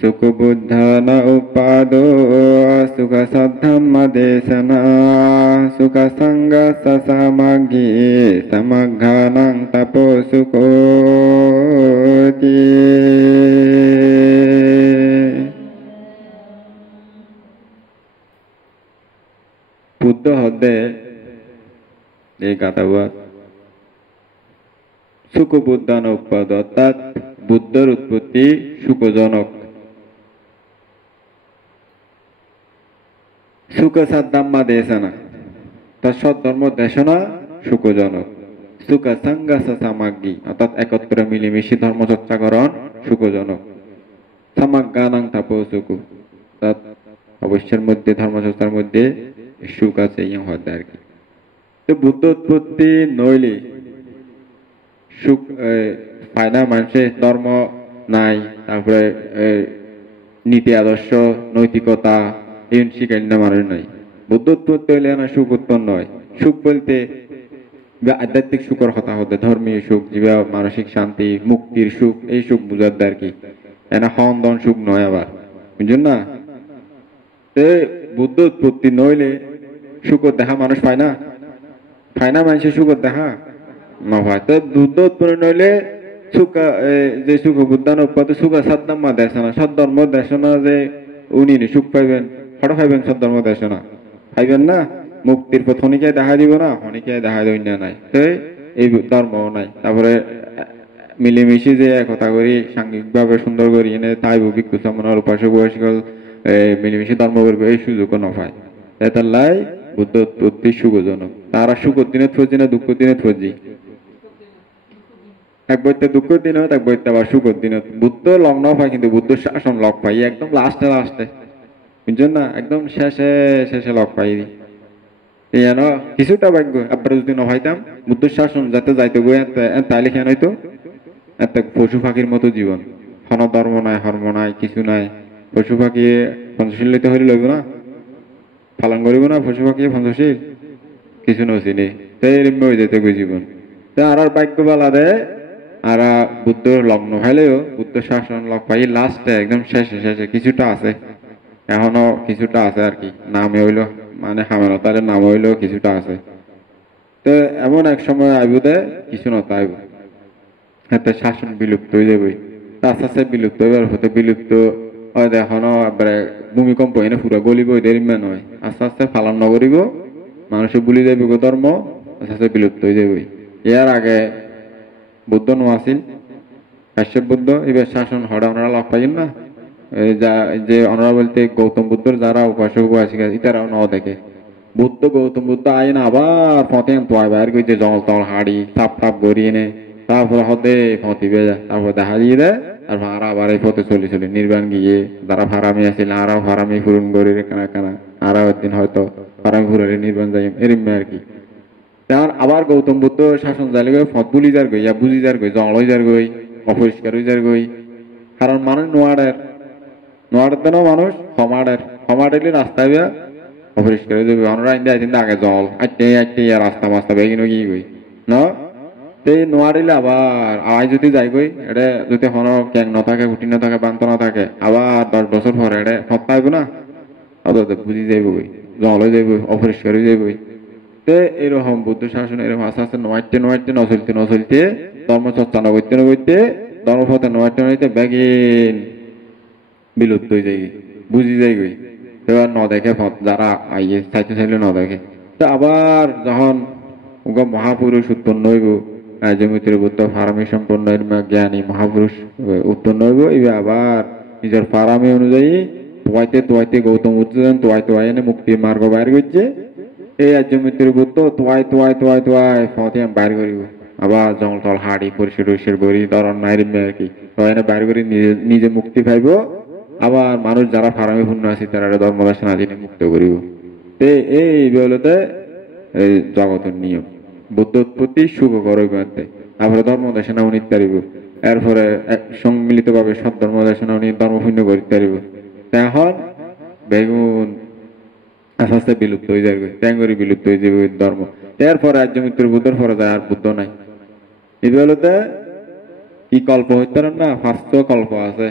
सुखबुद्धन उपादो सुखसद्धम्मदेशना सुखसंग ससमग्गी समग्घानं तपो सुखोति বুদ্ধ হতে এই কথা সুখ বুদ্ধান উৎপাদ অর্থাৎ বুদ্ধর উৎপত্তি সুখজনক সুখ সাদ্ধাম্মা দেশনা তার সদ্ধর্ম দেশনা সুখজনক সুখ সংঘাস সামাগ্রী অর্থাৎ একত্রে মিলেমিশে ধর্মচর্চাকরণ সুখজনক সামাজ্ঞানাং তাপো সুখ অর্থাৎ অবশ্যের মধ্যে ধর্মচর্চার মধ্যে সুখ আছে ইয়া হতে আর কি তো বুদ্ধ উৎপত্তি নইলে সুখ ফায়দা মানুষের ধর্ম নাই তারপরে নীতি আদর্শ নৈতিকতা এই শিখাই না মানুষ নাই বুদ্ধ উৎপত্তি হইলে না সুখ উৎপন্ন হয় সুখ বলতে আধ্যাত্মিক সুখের কথা হতে ধর্মীয় সুখ যেটা মানসিক শান্তি মুক্তির সুখ এই সুখ বুঝার আর কি এনা হন সুখ নয় আবার বুঝলেন না বুদ্ধ উৎপত্তি নইলে সুখ দেখা মানুষ পায় না মানুষের সুখ দেখা না হয় তো বুদ্ধ উৎপন্ন নইলে সুখ যে সুখ বুদ্ধান উৎপাদ সুখ সদ্ধর্ম দেশনা সদ্ধর্ম দেশনা যে উনি সুখ পাইবেন হঠাৎ পাইবেন সদ্ধর্ম দেশনা পাইবেন না মুক্তির পথ হনিকে দেখা দিব না হনিকে দেখা দেব নাই তো এই ধর্ম নাই তারপরে মিলেমিশে যে একতা করি সাংঘিক ভাবে সুন্দর করি এনে তাই ভিক্ষু সামনার উপাসক বয়সকল মিলেমিশে ধর্ম করবে এই সুযোগও না পায় তাই লাই বুদ্ধ উৎপত্তি সুখজনক তারা সুখের দিনে ফজি না দুঃখ দিনে ফজি এক বইতে দুঃখ দিন হয় এক বইতে আবার সুখের দিন বুদ্ধ লগ্ন পায় কিন্তু বুদ্ধ শাসন লগ পাই একদম লাস্টে বুঝছেন না একদম শেষে লগ পাই যেন কিছুটা ভাগ্য আপনার যদি না হইতাম বুদ্ধ শাসন যাতে যাইতে গো তাইলে কেন হইতো একটা পশু পাখির মতো জীবন কোন ধর্ম নাই হর্ম নাই কিছু নাই পশু পাখি পঞ্চশীল লইতে হইলে লইব না পালন করিব না পশু পাখি পঞ্চশীল কিছু নচিনি সেই হয়ে যেতে গো জীবন আর ভাগ্য বেলা দেয় আর বুদ্ধ লগ্ন হইলেও বুদ্ধ শাসন লগ পাই লাস্টে একদম শেষে কিছুটা আছে এখনো কিছুটা আছে আর কি নামে হইলো মানে হামানতার নাম হইলো কিছুটা আছে তো এমন এক সময় আইব দে কিছু নতা আইব হাতে শাসন বিলুপ্ত হয়ে যাবে আস্তে আস্তে বিলুপ্ত হইবার হতে বিলুপ্ত হয় এখনো ভূমিকম্প এনে পুরো গলিব এদের ইমান হয় আস্তে আস্তে পালন নকরিব মানুষে বুলি যাইব ধর্ম আস্তে আস্তে বিলুপ্ত হয়ে যাবে ইয়ার আগে বুদ্ধ নো আছিল কাশ্যপ বুদ্ধ এবার শাসন হড়া ওনারা লাভ পাইন না যে ওনারা বলতে গৌতম বুদ্ধর যারা উপাসক আছে ইতারাও ন দেখে বুদ্ধ গৌতম বুদ্ধ আইন আবার ফতে তোয়াইবার যে জল তল হাড়ি টাপ গড়িয়ে নে তারপরে হতে ফতি বেজা তারপর দেখা দিয়ে দেয় তারপর আর আবার এই পথে চলে নির্বাণ গিয়ে যারা ফারামি আছিল আরাও ফারামি ফুরন গড়ি কানা আরাও একদিন হয়তো ফারামি ফুরারে নির্বাণ যাই এরম আর কি আবার গৌতম বুদ্ধ শাসন জালি গই ফত বুলি যার গই বুঝি যার গই জল হয়ে যার গই অপরিষ্কার হয়ে যার গই কারণ মানুষ নোয়ারের দেন মানুষ হমাড়েলে রাস্তায় বিয়া অপরিষ্কার হয়ে যাবে অনরা ইন্দিয়া কিন্তু আগে জল আটতে রাস্তা মাস্তা বেগিনো গিয়ে গই ন সেই নোয়ারিলে আবার আয় যদি যাই গই এটা যদি হন ক্যাং ন থাকে গুটি ন থাকে বান্ত ন থাকে আবার 10 বছর পরে এটা ফত পাইব না বুঝি যাইব গই জল হয়ে যাইব অপরিষ্কার হয়ে যাইব এরকম বুদ্ধ শাসন এরকম আস্তে আস্তে নচলতে ধর্মচর্চা না করতে ধর্মপথে নইতে ব্যাগিন বিলুপ্ত হয়ে যায় বুঝি যায় গই এবার ন দেখে যারা আইয়ে চাইলে ন দেখে তো আবার যখন মহাপুরুষ উৎপন্ন হইব জমিত্র বুদ্ধ ফারামি সম্পন্ন জ্ঞানী মহাপুরুষ উৎপন্ন হইব এবার আবার নিজের ফারামি অনুযায়ী তোয়াইতে গৌতম বুদ্ধ তোয়াই এনে মুক্তির মার্গ বাইর করছে এই জমিত্র বুদ্ধ তোয়াই ফতে বাইর করিব আবার জঙ্গল তল হাড়ি পরিষ্কার করি ধরন নাইরি আর কি এনে বাইর করি নিজে মুক্তি পাইব আবার মানুষ যারা ফারামি পূর্ণ আছে তারা ধর্মদর্শন আদিনে মুক্ত করিব এই বলতে এই জগতের নিয়ম বুদ্ধ উৎপত্তি সুখ করবে তারপরে ধর্মদর্শনা উনি পারিব এরপরে সম্মিলিত ভাবে সব ধর্মদর্শনা উনি ধর্মপূর্ণ করিতে পারিব এখন বেগুন আস্তে আস্তে বিলুপ্ত হয়ে যাবে ট্যাঙ্গরি বিলুপ্ত হয়ে যাবে ধর্ম এরপরে রাজ্য মৃত্যুর বুদ্ধর পরে যায় আর বুদ্ধ নাই এই বলতে কি কল্প হইতে না ফার্স্ট কল্প আছে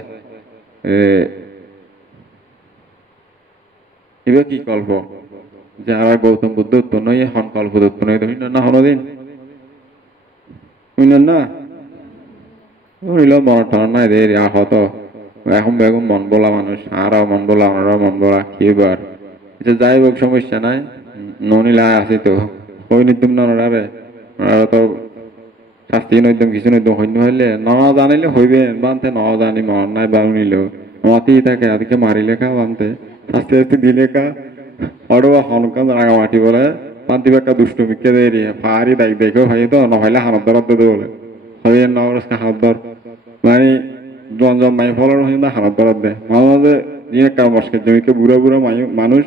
এবার কি কল্প যে আর গৌতম বুদ্ধ উৎপন্ন হয়ে হন কল্প উৎপন্ন হয়ে তুমি না হনদিন বুঝলেন না হইল মন টন নাই রে আহত এখন বেগুন মন বলা মানুষ আরাও মন বলা ওনারাও মন বলা কি বার এটা যাই হোক সমস্যা নাই ননিলা আছে তো ওই নিতুম নরারে ওনারা তো শাস্তি নইদম কিছু নইদম হইন্য হইলে ন জানিলে হইবে বানতে ন জানি মন নাই বা উনিল নতি থাকে আদিকে মারি লেখা বানতে আস্তে আস্তে দিলে কা অড়বা হনকান রাঙামাটি বলে পান্তি বেকা দুষ্টমিকে দেরি পারি দেখ দেখো ভাই তো নহলে হানত দরদ দে বলে হইয়ে নরসকা হাত দর মানে জঞ্জম মাই ফলর হই না হানত দরদ দে মাঝে মাঝে যিনি কামসকে জমিকে বুড়া বুড়া মানুষ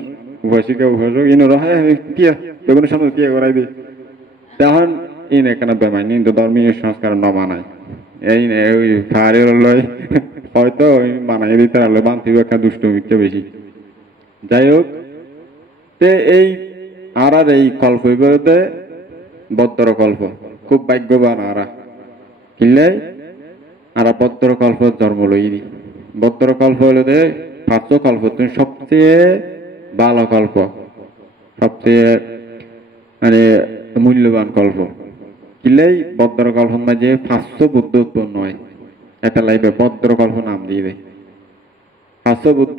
উভাসিকা উভাসক ইন রহে তিয়া বেগুনের সামনে তিয়া করাই দে তখন ইন এখানে বেমাই নিন্দু ধর্মীয় সংস্কার ন মানায় এই ওই ফাড়ের লয় হয়তো মানাই দিতে পারলে বান্তি বেকা দুষ্টমিকে বেশি যাই হোক তে এই আর এই কল্প বিপরীতে বদ্র কল্প খুব ভাগ্যবান আরা কিনলে আর বদ্র কল্প জন্ম লইনি বদ্র কল্প হলো যে পাঁচ কল্প তুমি সবচেয়ে ভালো কল্প সবচেয়ে মানে মূল্যবান কল্প কিনলেই বদ্র কল্প মাঝে 500 বুদ্ধ উৎপন্ন হয় এটা লাইবে বদ্র কল্প নাম দিয়ে দেয় 500 বুদ্ধ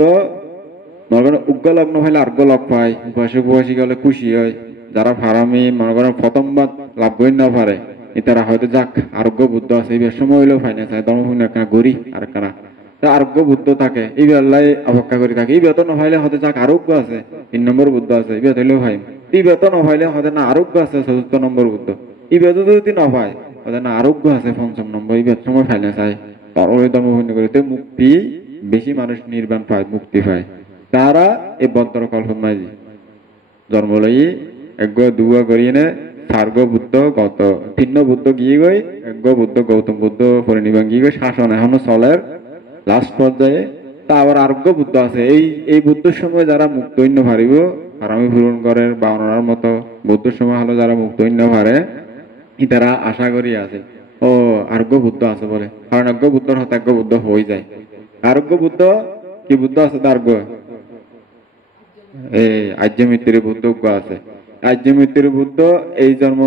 মনে করেন উগ্র লগ্ন হইলে আর্ঘ লগ পায় উপাসক উপাসিকা হলে খুশি হয় যারা ফারামি মনে করেন প্রথমবার লাভ করি না পারে এটারা হয়তো যাক আরোগ্য বুদ্ধ আছে এই সময় হইলেও ফাইনে চায় ধর্মহীন একটা গড়ি আর কানা আরোগ্য বুদ্ধ থাকে এই বেলায় অপেক্ষা করে থাকে এই বেতন হইলে হয়তো যাক আরোগ্য আছে 3 নম্বর বুদ্ধ আছে এই বেত হইলেও ভাই এই বেতন হইলে হয়তো না আরোগ্য আছে 4th নম্বর বুদ্ধ এই বেত যদি না হয় হয়তো না আরোগ্য আছে 5ম নম্বর এই বেত সময় ফাইনে চায় তার ওই ধর্মহীন করিতে মুক্তি বেশি মানুষ নির্বাণ পায় মুক্তি পায় তারা এই বদ্র কল্পন মাঝি জন্ম লই এক দুয়া করিয়ে নে সার্গ বুদ্ধ গত 3 বুদ্ধ গিয়ে গই এক বুদ্ধ গৌতম বুদ্ধ পরিনির্বাণ গিয়ে গই শাসন এখনো চলের লাস্ট পর্যায়ে তা আবার আরোগ্য বুদ্ধ আছে এই বুদ্ধের সময় যারা মুক্ত হইন্য পারিব হারামি পূরণ করেন বা অনার মতো বুদ্ধের সময় হলো যারা মুক্ত হইন্য পারে তারা আশা করি আছে ও আরোগ্য বুদ্ধ আছে বলে কারণ আরোগ্য বুদ্ধর হতাজ্ঞ বুদ্ধ হয়ে যায় আরোগ্য বুদ্ধ কি বুদ্ধ আছে তার এই আর্য মৃত্যুর বুদ্ধ আছে আর্য মৃত্যুর বুদ্ধ এই জন্ম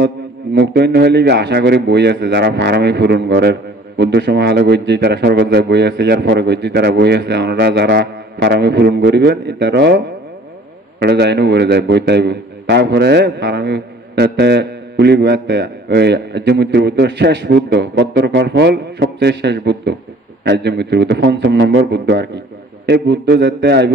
মুক্ত হইলে আশা করি বই আছে যারা ফারামি পূরণ করে বুদ্ধ সময় হলে গজ্জি তারা স্বর্গ যায় বই আছে ইয়ার পরে গজ্জি তারা বই আছে আমরা যারা ফারামি পূরণ করিবেন এটারও ওটা যায় না উড়ে যায় বই তাইব তারপরে ফারামি তুলিব ওই আর্য মৃত্যুর বুদ্ধ শেষ বুদ্ধ বদ্র কল্পল সবচেয়ে শেষ বুদ্ধ আর্য মৃত্যুর বুদ্ধ 5ম নম্বর বুদ্ধ আর কি এই বুদ্ধ যাতে আইব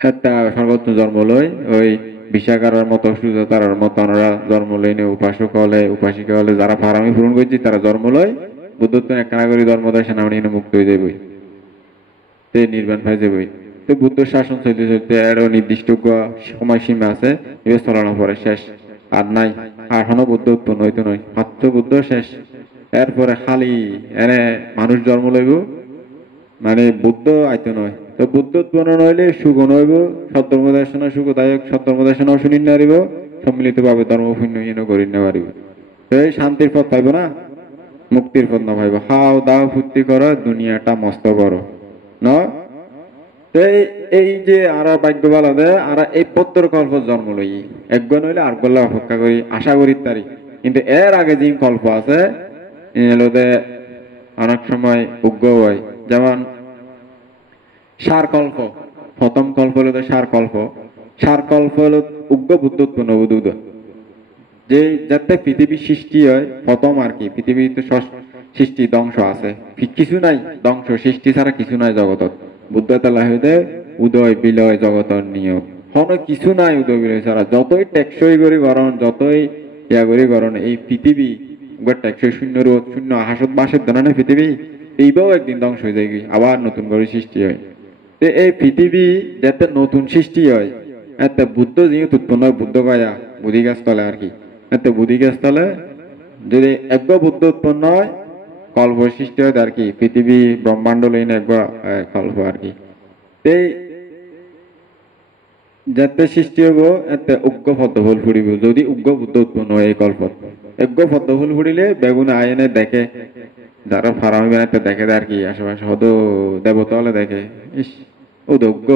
একটা সর্বোচ্চ জন্ম লই ওই বিশাখার মতো সুজাতার মতো ওনারা জন্ম লইনে উপাসক হলে উপাসিকা হলে যারা ফারামি পূরণ করছি তারা জন্ম লয় বুদ্ধত্ব একখানা করে ধর্ম দেয় সেনাবাহিনী মুক্ত হয়ে যাবই তে নির্বাণ পাই যাবই তো বুদ্ধ শাসন চলতে চলতে এরও নির্দিষ্ট সময়সীমা আছে এবার চলানো পরে শেষ আর নাই এখনো বুদ্ধ উৎপন্ন হইতে নয় মাত্র বুদ্ধ শেষ এরপরে খালি এনে মানুষ জন্ম লইব মানে বুদ্ধ আইতে নয় তো বুদ্ধ উৎপন্ন নইলে সুখ নইব সদ্ধর্মদর্শন সুখদায়ক সদ্ধর্মদর্শন শুনি নারিব সম্মিলিত ভাবে ধর্ম পুণ্য হীন করি না পারিব এই শান্তির পথ পাইব না মুক্তির পথ না পাইব খাও দাও ফুর্তি করো দুনিয়াটা মস্ত বড় ন এই যে আর ভাগ্য বলা দেয় আর এই পত্র কল্প জন্ম লই একগ নইলে আর গল্লা অপেক্ষা করি আশা করি তারি কিন্তু এর আগে যে কল্প আছে অনেক সময় উগ্র হয় যেমন সার কল্প প্রথম কল্প হলো সার কল্প হলো উগ্র বুদ্ধ উৎপন্ন বুদ্ধ যে যাতে পৃথিবী সৃষ্টি হয় প্রথম আর কি পৃথিবীতে সৃষ্টি ধ্বংস আছে কিছু নাই ধ্বংস সৃষ্টি ছাড়া কিছু নাই জগতত বুদ্ধ তালা হইতে উদয় বিলয় জগতর নিয়ম কোনো কিছু নাই উদয় বিলয় ছাড়া যতই টেকসই করি গরণ যতই ইয়া করি গরণ এই পৃথিবী টেকসই শূন্য রোদ শূন্য হাসত বাসের ধরনে পৃথিবী এইটাও একদিন ধ্বংস হয়ে যায় আবার নতুন করে সৃষ্টি হয় এই পৃথিবী যাতে নতুন সৃষ্টি হয় একটা বুদ্ধ যেহেতু উৎপন্ন হয় বুদ্ধ গায়া বুদ্ধি গাছ তলে আর কি একটা বুদ্ধি গাছ তলে যদি এক বুদ্ধ উৎপন্ন হয় কল্প সৃষ্টি হয় আর কি পৃথিবী ব্রহ্মাণ্ড লইন এক কল্প আর কি এই যাতে সৃষ্টি হব এতে উগ্র পদ্মফুল ফুড়িব যদি উগ্র বুদ্ধ উৎপন্ন হয় এই কল্প উগ্র পদ্মফুল ফুড়িলে বেগুন আয়নে দেখে যারা ফারামি বানাইতে দেখে আর কি আশেপাশে হতো দেবতা হলে দেখে ইস ও দজ্ঞ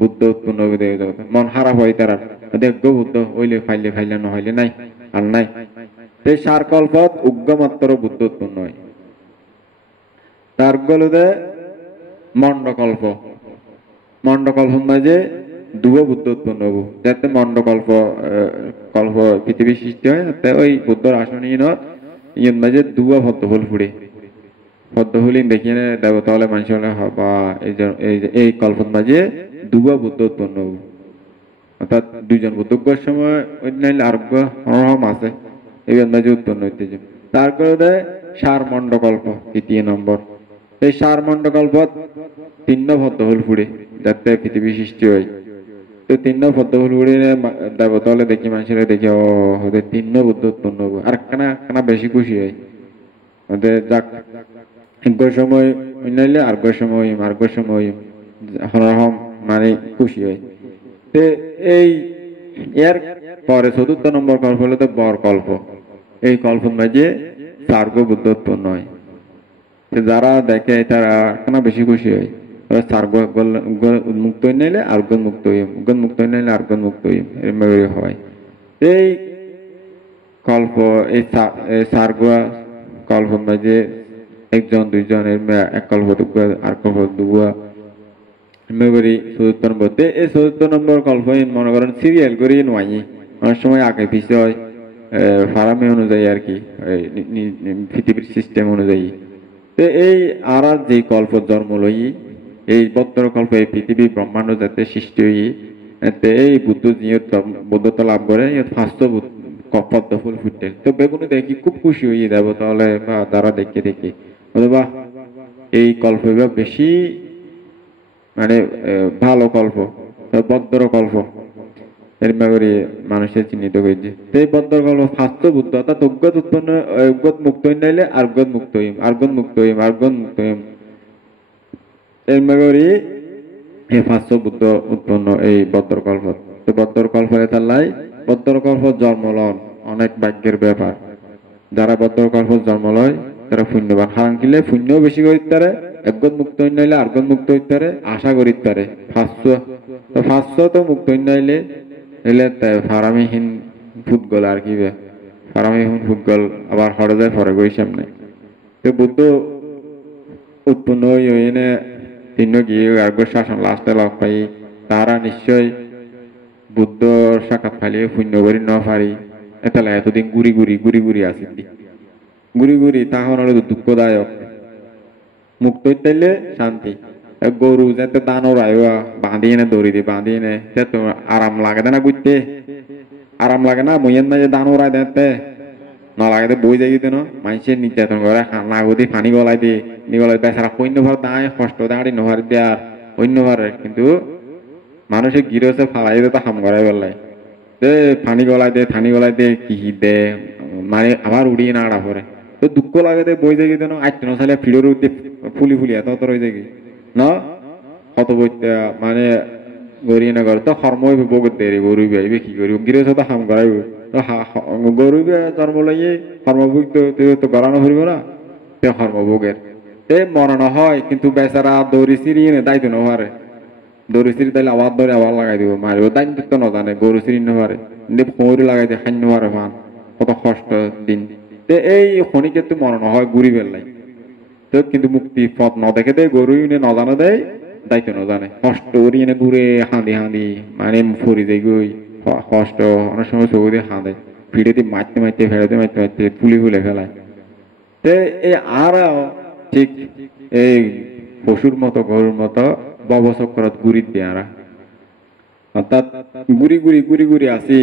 বুদ্ধ উৎপন্ন হবে দেবতা মন খারাপ হয় তারা দেখব বুদ্ধ হইলে ফাইলে ফাইলে নহইলে নাই আর নাই সেই সার কল্পত উগ্র মাত্র বুদ্ধ উৎপন্ন হয় তার গলুদে মন্ডকল্প মন্ডকল্প মাঝে দুও বুদ্ধ উৎপন্ন হবো যাতে মন্ডকল্প কল্প পৃথিবী সৃষ্টি হয় তাতে ওই বুদ্ধর আসনীন ইয়ন মাঝে দুয়া পদ্মফুল ফুড়ে পদ্মফুলি দেখিয়ে দেবতা হলে মানুষ হলে বা এই কল্পত মাঝে দুয়া বুদ্ধ উৎপন্ন হবো অর্থাৎ দুইজন বুদ্ধর সময় অন্যান্য আরোগ্য অনরহম আছে এই মাঝে উৎপন্ন হইতে তারপরে সার মন্ডকল্প তৃতীয় নম্বর এই সার মন্ডকল্পত তিন পদ্মফুল ফুড়ে যাতে পৃথিবী সৃষ্টি হয় তো তিন পদ্মফুল ফুড়ে দেবতা হলে দেখি মানুষেরা দেখে ও ওদের তিন বুদ্ধ উৎপন্ন হবো আর কানা বেশি খুশি হয় ওদের যাক এক সময় অন্যান্য আর্ঘ সময় মার্ঘ সময় হরহম মানে খুশি হয় তো এই এর পরে চতুর্থ নম্বর কল্প হলো তো বর কল্প এই কল্পের মাঝে সার্গ বুদ্ধ উৎপন্ন হয় যারা দেখে তারা কেন বেশি খুশি হয় ওরা সার্গ মুক্ত হয়ে নিলে আর্গন মুক্ত হইম উগন মুক্ত হয়ে নিলে আর্গন মুক্ত হইম এরম হয় এই কল্প এই সার্গ কল্পের মাঝে একজন দুইজন এক কল্প দুগুয়া আর কল্প দুগুয়া মেমোরি চতুর্থ নম্বর এই চতুর্থ নম্বর কল্প মনে করেন সিরিয়াল করে নয় অনেক সময় আগে পিছিয়ে হয় ফারামে অনুযায়ী আর কি পৃথিবীর সিস্টেম অনুযায়ী তো এই আর যে কল্প জন্ম লই এই বত্তর কল্প এই পৃথিবী ব্রহ্মাণ্ড যাতে সৃষ্টি হই এই বুদ্ধ বুদ্ধত্ব লাভ করে ফার্স্ট পদ্ম ফুল ফুটে তো বেগুনে দেখি খুব খুশি হয়ে দেবো তাহলে বা যারা দেখে দেখে বা এই কল্প বেশি মানে ভালো কল্প বদ্র কল্প এর করে মানুষের চিহ্নিত করেছে এই বদ্র কল্প ফার্স্ট বুদ্ধ অর্থাৎ উগ্গত উৎপন্ন উগ্গত মুক্ত হইন নাইলে আর্গত মুক্ত হইম আর্গন মুক্ত হইম আর্গন মুক্ত হইম এর করে এই ফার্স্ট বুদ্ধ উৎপন্ন এই বদ্র কল্প তো বদ্র কল্প তার লাই বদ্র কল্প জন্মলন অনেক ভাগ্যের ব্যাপার যারা বদ্র কল্প জন্ম লয় তারা পুণ্যবান হারান কিলে পুণ্যও বেশি করিতে পারে একগত মুক্ত হইন নাইলে আর্গন মুক্ত হইতে পারে আশা করিতে পারে ফার্স্ট তো মুক্ত হইন নাইলে এলে ফারামিহীন ফুটগল আর কি ফারামিহীন ফুটগল আবার হরে যায় ফরে গই সামনে তো বুদ্ধ উৎপন্ন হইনে তিন গিয়ে আর্গ শাসন লাস্টে লগ পাই তারা নিশ্চয় বুদ্ধ সাক্ষাৎ ফালিয়ে পুণ্য করি ন পারি এতলা এতদিন গুড়ি গুড়ি আসেন গুড়ি গুড়ি তখন হলো দুঃখদায়ক মুক্ত হইতে শান্তি গরু যাতে দানোর আয়ুয়া বাঁধিয়ে নে দড়ি দিয়ে বাঁধিয়ে নে তো আরাম লাগে না ঘুরতে আরাম লাগে না মইয়ের মাঝে দানোর আয় দেখতে না লাগে বই যাই দিতে না মানুষের নির্যাতন করে নাগদি পানি গলায় দিয়ে নিগলায় বেচারা অন্য ভার দায় কষ্ট দাঁড়ি নহর দিয়ে আর অন্য ভারে কিন্তু মানুষের গিরসে ফালাই তো হাম করাই বেলায় যে পানি গলায় দে থানি গলায় দে কি দে মানে আবার উড়িয়ে না আড়া পরে তো দুঃখ লাগে দে বই যাই দিতে না আটটা নসালে ফিলোর উঠতে ফুলি এত রয়ে যাই না কত বইতে মানে গরিয়ে না করে তো কর্ম বগত দেরি গরু আইবে কি করি গিরসে তো হাম করাইব গরু জন্ম লইয়ে কর্মভোগ তো গড়ানো হইব না তে কর্মভোগের মরানো হয় কিন্তু বেচারা দৌড়ি সিরিয়ে নে দায়িত্ব নহারে দৌড়ি সিরি তাইলে আবার ধরে আবার লাগাই দিব মারিব দায়িত্ব তো নজানে গরু সিরি নহারে খড়ি লাগাই দিয়ে খান্য হারে ভান কত কষ্ট দিন এই খনিকে তো মরানো হয় গুড়ি বেলাই তো কিন্তু মুক্তি পথ ন দেখে দেয় গরু নজানো দেয় দায়িত্ব নজানে কষ্ট করি এনে ঘুরে হাঁদি মানে ফরি দেয় গই কষ্ট অনেক সময় চোখ দিয়ে হাঁদে ফিরে দিয়ে মারতে মারতে ফুলি ফুলে ফেলায় তো এই আর ঠিক এই পশুর মতো গরুর মতো ববচক্রত গুড়ি দিয়ে আরা অর্থাৎ গুড়ি আসি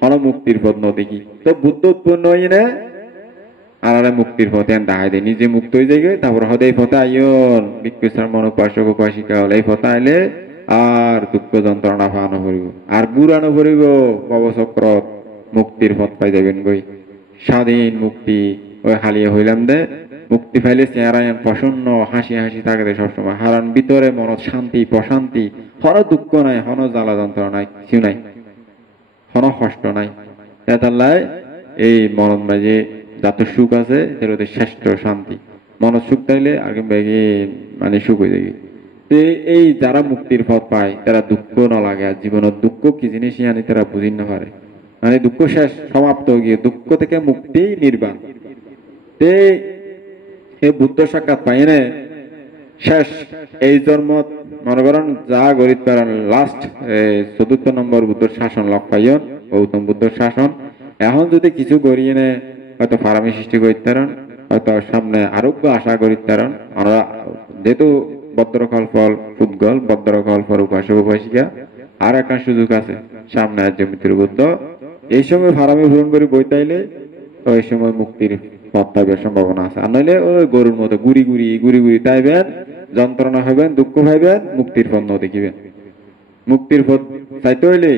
হন মুক্তির পথ নদেখি তো বুদ্ধ উৎপন্ন হই না আর মুক্তির পথে দেখাই দেয় নিজে মুক্ত হয়ে যায় তারপর হদে এই পথে আইন বিক্ষুসার মন উপাসক উপাসিকা হলে এই পথে আইলে আর দুঃখ যন্ত্রণা পানো করিব আর গুড়ানো করিব ববচক্রত মুক্তির পথ পাই যাবেন গই স্বাধীন মুক্তি ওই হালিয়ে হইলাম দে মুক্তি পাইলে চেহারায়ন প্রসন্ন হাসি থাকে সবসময় হারান ভিতরে মনত শান্তি প্রশান্তি হন দুঃখ নাই হন জ্বালা যন্ত্রণা নাই কিছু নাই হন কষ্ট নাই এতাল্লাই এই মনত মাঝে যত সুখ আছে সেটা শ্রেষ্ঠ শান্তি মনত সুখ তাইলে আর বেগে মানে সুখ হয়ে যায়। তো এই যারা মুক্তির পথ পায় তারা দুঃখ না লাগে, আর জীবনের দুঃখ কি জিনিস আনি তারা বুঝিন না পারে। মানে দুঃখ শেষ সমাপ্ত গিয়ে দুঃখ থেকে মুক্তি নির্বাণ। তে এই বুদ্ধ সাক্ষাৎ পাই না শেষ এই জন্ম মনে করেন যা গরিব পারেন লাস্ট ৪র্থ নম্বর বুদ্ধর শাসন লক পাইন, গৌতম বুদ্ধর শাসন। এখন যদি কিছু গড়িয়ে নে হয়তো ফারামি সৃষ্টি করতে পারেন, হয়তো সামনে আরোগ্য আশা করতে পারেন। আমরা যেহেতু ভদ্রকল্পল ফুটগল ভদ্রকল্পর উপাসক উপাসিকা আর একটা সুযোগ আছে সামনে আজ মৃত্যুর বুদ্ধ। এই সময় ফারামি পূরণ করে বইতাইলে তো এই সময় মুক্তির পথ পাইবার সম্ভাবনা আছে। আর নইলে ওই গরুর মতো গুড়ি গুড়ি তাইবেন, যন্ত্রণা হইবেন, দুঃখ পাইবেন, মুক্তির পথ দেখিবেন। মুক্তির পথ চাইতে হইলে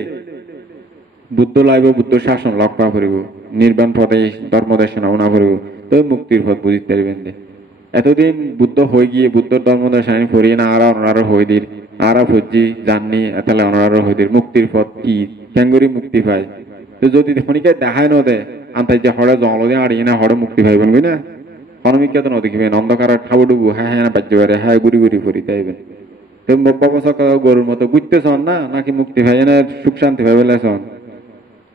বুদ্ধ লাইব, বুদ্ধ শাসন লক পা করিব, নির্বাণ পথে ধর্ম দেশনা উনা করিব, তো মুক্তির পথ বুঝিতে পারবেন। এতদিন বুদ্ধ হয়ে গিয়ে বুদ্ধর ধর্ম দেশানি পড়িয়ে না আর অনারা হয়ে দির আরা ভজি জাননি তাহলে অনারা হয়ে দির মুক্তির পথ কি ক্যাঙ্গুরি মুক্তি পায়। তো যদি খনিকে দেখায় নদে আন্তাই যে হরে জল দিয়ে আড়িয়ে না হরে মুক্তি পাইবেন বুঝি না হনমিকা তো নদেখিবেন অন্ধকার ঠাবু ডুবু হ্যাঁ হ্যাঁ না বাজ্য পারে হ্যাঁ গুড়ি ফুরি তাইবেন। তো গরুর মতো বুঝতে চান না নাকি মুক্তি পাই না সুখ শান্তি পাইবে লেছন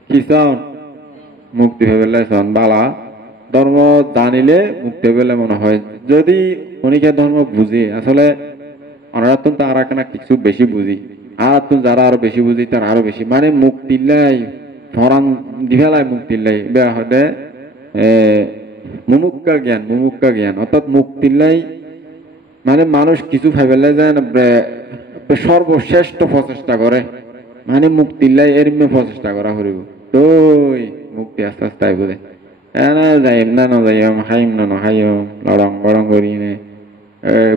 কি চান? মুক্তি পাইবে লেছন বালা ধর্ম জানিলে মুক্তি পেলে মনে হয়। যদি খনিকে ধর্ম বুঝি আসলে ওনারা তো আর একটা কিছু বেশি বুঝি, আর তো যারা আরো বেশি বুঝি তার আরো বেশি মানে মুক্তিলাই ফরান দিফেলাই মুক্তিলাই বেয়া হতে মুমুক্কা জ্ঞান অর্থাৎ মুক্তিলাই মানে মানুষ কিছু ভাইবেলে যায় সর্বশ্রেষ্ঠ প্রচেষ্টা করে মানে মুক্তিলাই এর প্রচেষ্টা করা করিব তো মুক্তি আস্তে আস্তে আইব দে না যাইম না যাইম খাইম না খাইম লড়ং বড়ং করি নে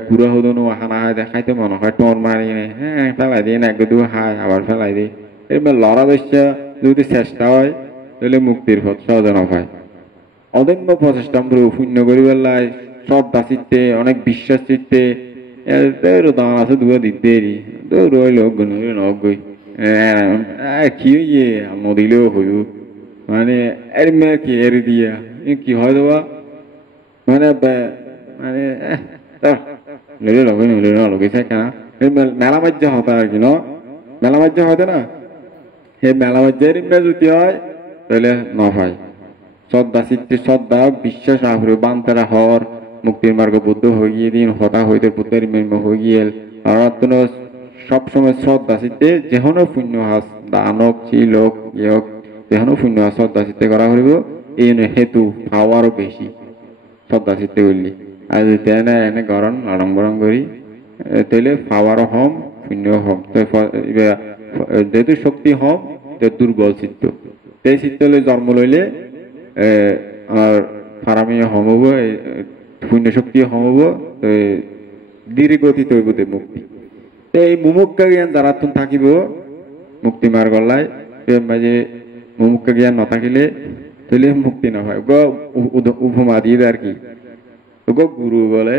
পুরা হদনো হানা হয় দেখাইতে মনে হয় টোর মারি নে হ্যাঁ ফেলাই দিই না একদু হাই আবার ফেলাই দিই এবার লড়া দস্যা যদি চেষ্টা হয় তাহলে মুক্তির পথ সহজে না পায়। অদম্য প্রচেষ্টা শূন্য করিবার লাই শ্রদ্ধা চিত্তে অনেক বিশ্বাস চিত্তে দান আছে দুয়া দিতে রইল নগই কি হইয়ে নদিলেও হইব মানে এর মেয়ে কি এর দিয়া কি হয় দেওয়া মানে মানে লইলে লগই নইলে লগেছে কেনা মেলা মাজ্য হতা আর কি ন মেলা মাজ্য হতে না সেই মেলা মাজ্যের যদি হয় তাহলে নয় শ্রদ্ধা চিত্তে শ্রদ্ধা বিশ্বাস আহরে বান্তারা হর মুক্তির মার্গ বুদ্ধ হয়ে গিয়ে দিন হতা হইতে বুদ্ধের মেম্ব হয়ে গিয়ে আর সবসময় শ্রদ্ধা চিত্তে যেহনো পুণ্য হাস দানক চিলক ইয়ক যেহনো পুণ্য হাস শ্রদ্ধা চিত্তে করা হইব এই হেতু পাওয়ারও বেশি শ্রদ্ধা চিত্তে করলি আর যদি এনে গরম লড়ং বরং করি তাহলে পাওয়ারও হম পুণ্য হম যেহেতু শক্তি হম দুর্বল চিত্ত সেই চিত্ত জন্ম লইলে আর ফারামি হম হব পুণ্য শক্তি হম হব ধীরে গতিতে হইব মুক্তি। এই মুমুক্কা জ্ঞান যারা থাকিব মুক্তি মার গলায় মাঝে মুমুক্কা জ্ঞান নথাকিলে তাহলে মুক্তি না হয় উপমা দিয়ে আর কি গুরু বলে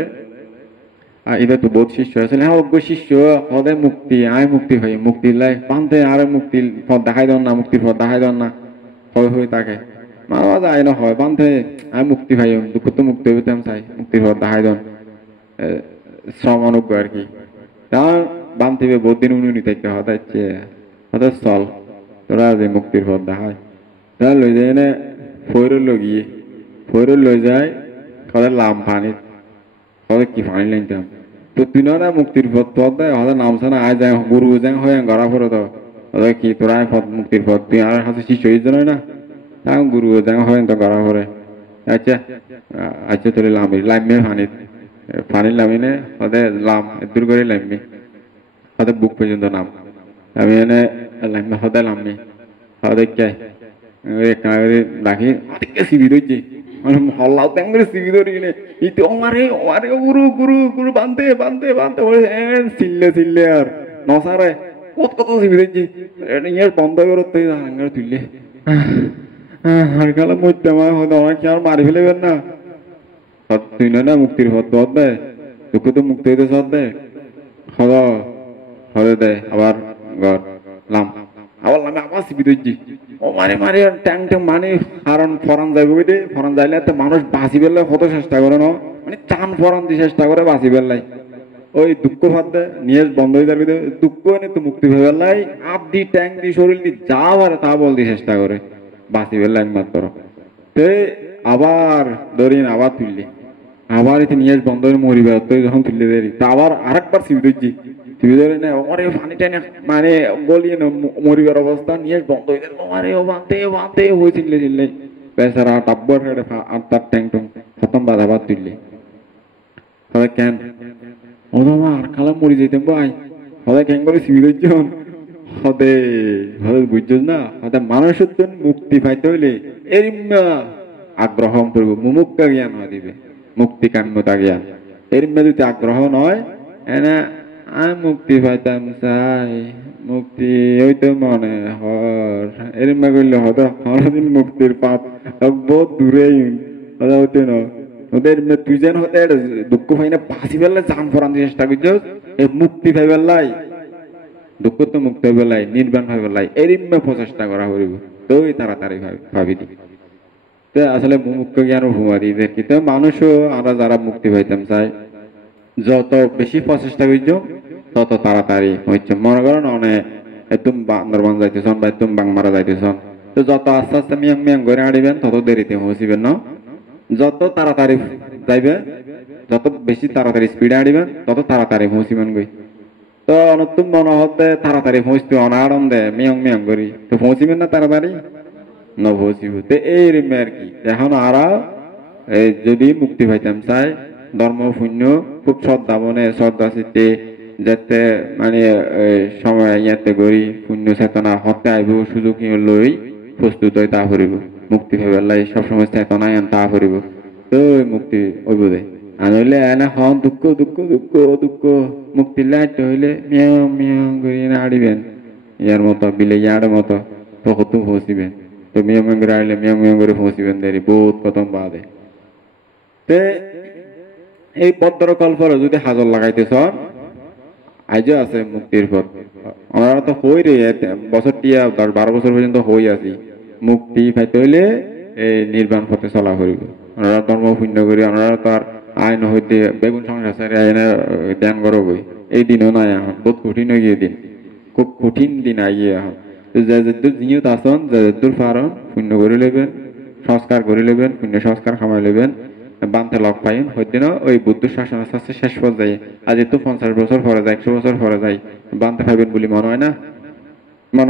এটা তো বহুত শিষ্য আছে হ্যাঁ অজ্ঞ শিষ্য হদে মুক্তি আয় মুক্তি হয় মুক্তি লাই পান্তে আর মুক্তির পথ দেখাই দেন না মুক্তির পথ দেখাই দেন না হয় তাকে মারা যায় না হয় পান্তে আয় মুক্তি ভাই দুঃখ তো মুক্তি হইতে চাই মুক্তির পথ দেখাই দেন শ্রম অনুজ্ঞ আর কি তার বান থেকে বহুত দিন উনি থাকতে হতাচ্ছে হঠাৎ চল তোরা যে মুক্তির পথ দেখায় তারা লই যায় না ফৈরুল লই যায় তাদের লাম পানি তাদের কি পানি লাইতাম তো তুই না মুক্তির পথ পথ দেয় হয়তো নামছে না আয় যায় গুরু যায় হয়ে গড়া ফেরত তাদের কি তোরা পথ মুক্তির পথ তুই আর হাতে শিষ্য হইতে নয় না তা গুরু যায় হয় তো গড়া ফেরে আচ্ছা আচ্ছা তোর লামে পানি লামিনে হতে লাম দূর করে লামবি হতে বুক পর্যন্ত নাম আমি এনে লামে হতে লামনি হতে কে রাখি সিবি ধরছি হল্লাও তেমন সিবি ধরি নে ইতো আমারে গুরু বানতে চিল্লে আর নসারে কত সিবি ধরছি ইয়ার বন্ধ করতে তুললে আর কালে মরতে আমার হয়তো আমাকে আর মারি ফেলেবেন না তুই না মুক্তির পথ পথ দেয় দুঃখ তো মুক্তি হইতে সৎ দেয় হরে দেয় আবার ঘর লাম আবার লামে আবার সিবি ধরছি ও মারে ট্যাং মানে হারন ফরান যাইব দে ফরান যাইলে তো মানুষ বাঁচি পেলে কত চেষ্টা করে না মানে চান ফরান দিয়ে চেষ্টা করে বাঁচি বেলাই ওই দুঃখ ভাবতে নিয়ে বন্ধ হয়ে যাবে দুঃখ এনে তো মুক্তি হয়ে বেলাই আপ দি ট্যাঙ্ক দি শরীর দি যা পারে তা বল দিয়ে চেষ্টা করে বাঁচি বেলাই মাত্র তে আবার ধরিন আবার তুললি আবার এতে নিয়ে বন্ধ হয়ে মরিবে তুই যখন তুললে দেরি তা আবার আরেকবার সিবি ধরছি সিবি ধরে না ওরে পানি টানে মানে গলিয়ে না মরিবার অবস্থা নিয়ে বন্ধ হয়ে গেল আরে ও বাঁধতে বাঁধতে হয়ে চিল্লে চিল্লে বেচারা টাব্বর ফেড়ে আত্মার ট্যাং টুং খতম বাধা বাদ তুললে তাহলে কেন ও বাবা আর খালা মরি যেতাম ভাই হলে কেন করে সিবি ধরছ হদে হদে বুঝছিস না হদে মানুষের জন্য মুক্তি পাইতে হইলে এরিম্মা আগ্রহ করবো মুমুক্ত জ্ঞান হয়ে দিবে মুক্তি কাম্যতা জ্ঞান এরিম্মা যদি আগ্রহ নয় এনা আমি মুক্তি পাইতাম চাই মুক্তি ওই তো মনে হর এরিম্মা করলে হতো হরদিন মুক্তির পাপ বহুত দূরেই হতে হতে ন ওদের তুই যেন হতে দুঃখ পাই না বাঁচি পেলে জান ফরান চেষ্টা করছিস এই মুক্তি পাই পেলাই দুঃখ তো মুক্ত হয়ে পেলাই নির্বাণ হয়ে পেলাই এরিম্মা প্রচেষ্টা করা করিব তুই তাড়াতাড়ি ভাবি দি তো আসলে মুক্ত জ্ঞান ভুয়া দিই দেখি তো মানুষও আমরা যারা মুক্তি পাইতাম চাই যত বেশি প্রচেষ্টা করছ তত তাড়াতাড়ি হচ্ছে মনে করেন অনেক একদম বান্দরবান যাইতেছন বা একদম বাংমারা যাইতেছন তো যত আস্তে আস্তে মিয়াং মিয়াং করে আড়িবেন তত দেরিতে পৌঁছিবেন না যত তাড়াতাড়ি যাইবে যত বেশি তাড়াতাড়ি স্পিডে আড়িবেন তত তাড়াতাড়ি পৌঁছিবেন গই তো নতুন মনে হতে তাড়াতাড়ি পৌঁছতে অনারম দে মিয়াং মিয়াং করি তো পৌঁছিবেন না তাড়াতাড়ি না পৌঁছিব তো এই রিমে আর কি এখন আরা যদি মুক্তি পাইতাম চাই ধর্ম শূন্য খুব শ্রদ্ধা মনে শ্রদ্ধা চিত্তে যাতে মানে সময় ইয়াতে করি শূন্য চেতনা হতে আইব সুযোগ লই প্রস্তুত হয়ে তা করিব মুক্তি ভাবেলাই সবসময় চেতনা তা করিব তো মুক্তি হইব দে আনলে এনে হন দুঃখ দুঃখ দুঃখ দুঃখ মুক্তি লাইতে হইলে মিয়াও মিয়াও করে আড়িবেন ইয়ার মতো বিলে ইয়ার মতো তো কত পৌঁছিবেন তো মিয়াও মিয়াও করে আড়লে মিয়াও মিয়াও করে পৌঁছিবেন দেরি বহুত প্রথম বাদে তে এই পদ্মর কল্পর যদি হাজর লাগাইতেছ আজও আছে মুক্তির পথ আমরা তো হই রে বছর টিয়া 10-12 বছর পর্যন্ত হই আছি মুক্তি পাইতে হইলে এই নির্বাণ পথে চলা করিব আমরা ধর্ম শূন্য করি আমরা তো আর আইন হইতে বেগুন সংসার সারি আইনে ধ্যান করো বই এই দিনও নাই এখন বহুত কঠিন হয়ে গিয়ে দিন খুব কঠিন দিন আইয়ে এখন যে জিনিস আসন যে পারন শূন্য করে লেবেন সংস্কার করে লেবেন শূন্য সংস্কার খামাই লেবেন বানতে লক পাইন হইতে না ওই বুদ্ধ শাসন আস্তে আস্তে শেষ পর্যায়ে আজ তো 50 বছর পরে যায় 100 বছর পরে যায় বানতে পাইবেন বলে মনে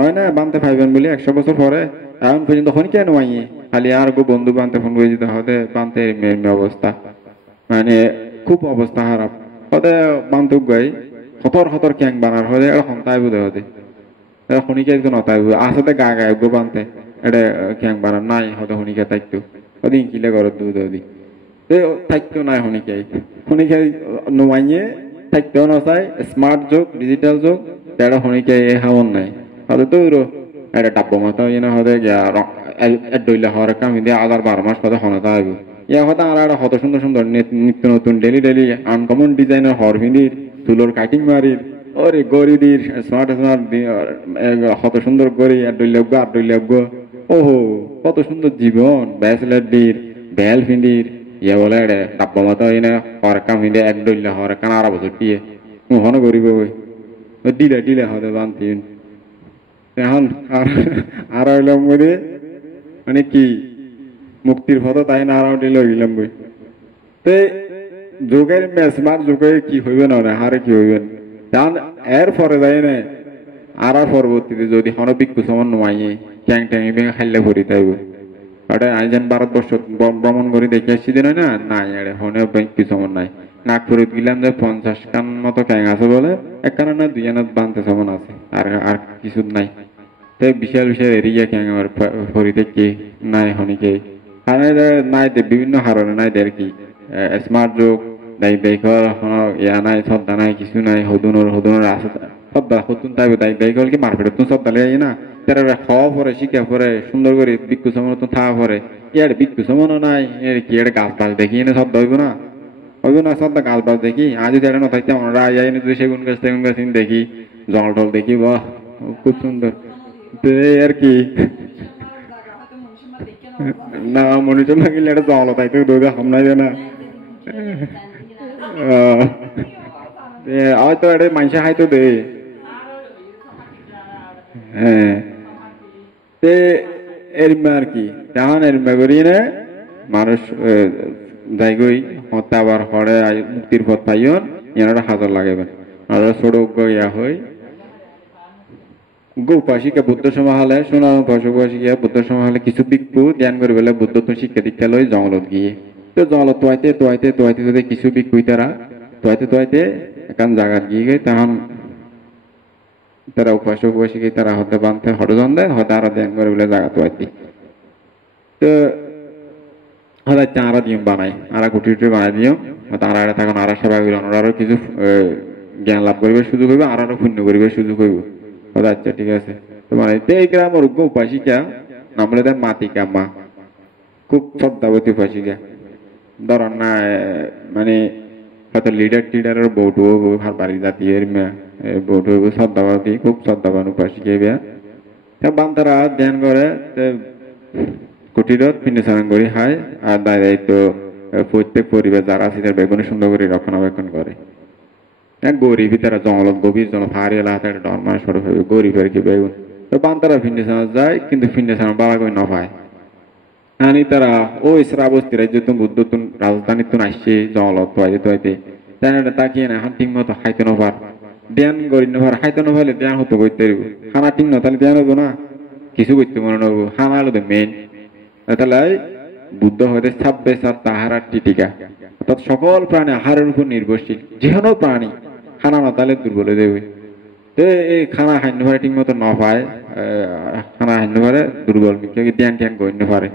হয় না বানতে পাইবেন বলে 100 বছর পরে এখন পর্যন্ত হন কেন আইয়ে খালি আর গো বন্ধু বানতে ফোন করে দিতে হতে বানতে মেয়ে অবস্থা মানে খুব অবস্থা খারাপ হতে বানতে গাই হতর ক্যাং বানার হলে এখন তাই বোধ হতে শনিকে একজন নতাই আসতে গা গায়ে গো বানতে এটা ক্যাং বানার নাই হতে শনিকে তাইতো ওদিন কিলে ঘর দুধ ওদিন থাকতেও নাই শনিকে নোয়াইয়ে থাকতেও নচাই স্মার্ট যুগ ডিজিটাল যুগ এটা শনিকে হাওন নাই হতে তো এটা ডাব্ব মাথা ইয়ে হতে ডইলে হওয়ার কাম দিয়ে 12 মাস হতে হনতা আইব ইয়া হতে আর একটা হত সুন্দর সুন্দর নিত্য নতুন ডেলি আনকমন ডিজাইনের হর ভিন্দির চুলোর কাটিং মারির ওরে গরিদির স্মার্ট হত সুন্দর গড়ি আর ডইলে ওহো কত সুন্দর জীবন ব্যাচেলার ডির বেল ফিন্দির ইয়ে বলে এটা ডাব্ব মাথা ইয়ে হওয়ার কাম দিয়ে এক ডইলে হওয়ার কান 12 বছর দিয়ে হন করিব ডিলে হতে বানতি এখন আর হইলাম বলে মানে কি মুক্তির পথ তাই না আর ডিলে হইলাম বই তো যোগের স্মার্ট যুগে কি হইবে না হারে কি হইবেন কারণ এর পরে যায় না আর পরবর্তীতে যদি হন বিক্ষু সমান নোয়াইয়ে ট্যাং ভেঙে খাইলে ভরি তাইব ওটা আইজান ভারতবর্ষ ভ্রমণ করে দেখে আসছি দিন না নাই এড়ে হনে বিক্ষু সমান নাই নাগপুরে গেলাম যে 50 কান মতো ক্যাং আছে বলে এক কারণ না 2 জানাত বানতে সমান আছে আর কিছু নাই তাই বিশাল এরিয়া ক্যাং আমার ভরিতে কি নাই হনিকে কারণ নাই বিভিন্ন হারণে নাই দের কি স্মার্ট যুগ দেখল ইয়া নাই শ্রদ্ধা নাই কিছু নাই হদুনোর আছে শ্রদ্ধা হতুন তাই দেখল কি মারপেট তুমি শ্রদ্ধা লেগে না তারা খাওয়া পরে শিখা পরে সুন্দর করে বিক্ষু সমান থাকা পরে ইয়ার বিক্ষু সমানও নাই এর কি একটা গাছ বাস দেখি এনে শ্রদ্ধা হইব না শ্রদ্ধা গাছ বাস দেখি আজ যদি এটা নথাইতে আমরা যাই যদি সেগুন গাছ দেখি জল টল দেখি বাহ খুব সুন্দর আর কি না মনুষ্য লাগিলে এটা জল তাইতে দৌড়ে হামনাইবে না হয়তো এটা মানুষে হাইতো দে হ্যাঁ তে এরমা আর কি তেমন এরমা করি না মানুষ যাইগই হত্যা আবার হরে মুক্তির পথ পাইন ইয়ারা হাজার লাগাবেন আর ছোট ইয়া হই গৌপাশিকা বুদ্ধ সমাহালে সোনা উপাসিকা বুদ্ধ সমাহালে কিছু ভিক্ষু ধ্যান করে বলে বুদ্ধ তো শিক্ষা দীক্ষা লই জঙ্গলত গিয়ে তো জঙ্গলত তোয়াইতে যদি কিছু ভিক্ষু তারা তোয়াইতে একান জায়গা গিয়ে তখন তারা উপাসিকা তারা হতে বানতে হরজন দেয় হতে আরো ধ্যান করে বলে জায়গা তোয়াইতে তো হলে আরা দিম বানাই আরা কুটি বানাই দিও তারা তখন আরা সেবা করি আরো কিছু জ্ঞান লাভ করিবে সুযোগ হইবে আর আরো পুণ্য করিবে সুযোগ হইব আচ্ছা ঠিক আছে তোমার এই গ্রামের উপাসিকা নাম বলে দেয় মাতিকা মা খুব শ্রদ্ধাবতী উপাসিকা ধরেন না মানে হয়তো লিডারের বউটু হার বাড়ি জাতীয় বউটু শ্রদ্ধাবতী খুব শ্রদ্ধাবান উপাসিকা বান্তারা ধ্যান করে কুটিরত পিণ্ড স্নান করি খায় আর দায়িত্ব প্রত্যেক পরিবার যারা আছে তার বেগুনে সুন্দর করে রক্ষণাবেক্ষণ করে গরিব তারা জঙ্গলত গভীর জল হারি এলাকা একটা ডর মানে সরু হইবে গরিব আর কি বেগুন তো বান্তারা ফিন্ডে সানা যায় কিন্তু ফিন্ডে সানা বাবা কই ন পায় আনি তারা ওই শ্রাবস্তি রাজ্য তো বুদ্ধ তুন রাজধানী তুন আসছে জঙ্গলত তোয়াইতে তাই তাকিয়ে না এখন ঠিক মতো খাইতে নপার ধ্যান করি নপার খাইতে নপারলে ধ্যান হতো করতে পারবো খানা ঠিক না তাহলে ধ্যান হবো না কিছু করতে মনে নবো খানা হলো তো মেন তাহলে বুদ্ধ হইতে 26 আর তাহার টিটিকা অর্থাৎ সকল প্রাণী আহারের উপর নির্ভরশীল যে কোনো প্রাণী খানা না তাহলে দুর্বল দেবে তো এই খানা খাইতে পারে ঠিক মতো না পায় খানা খাইতে পারে দুর্বল ধ্যান ট্যান করতে পারে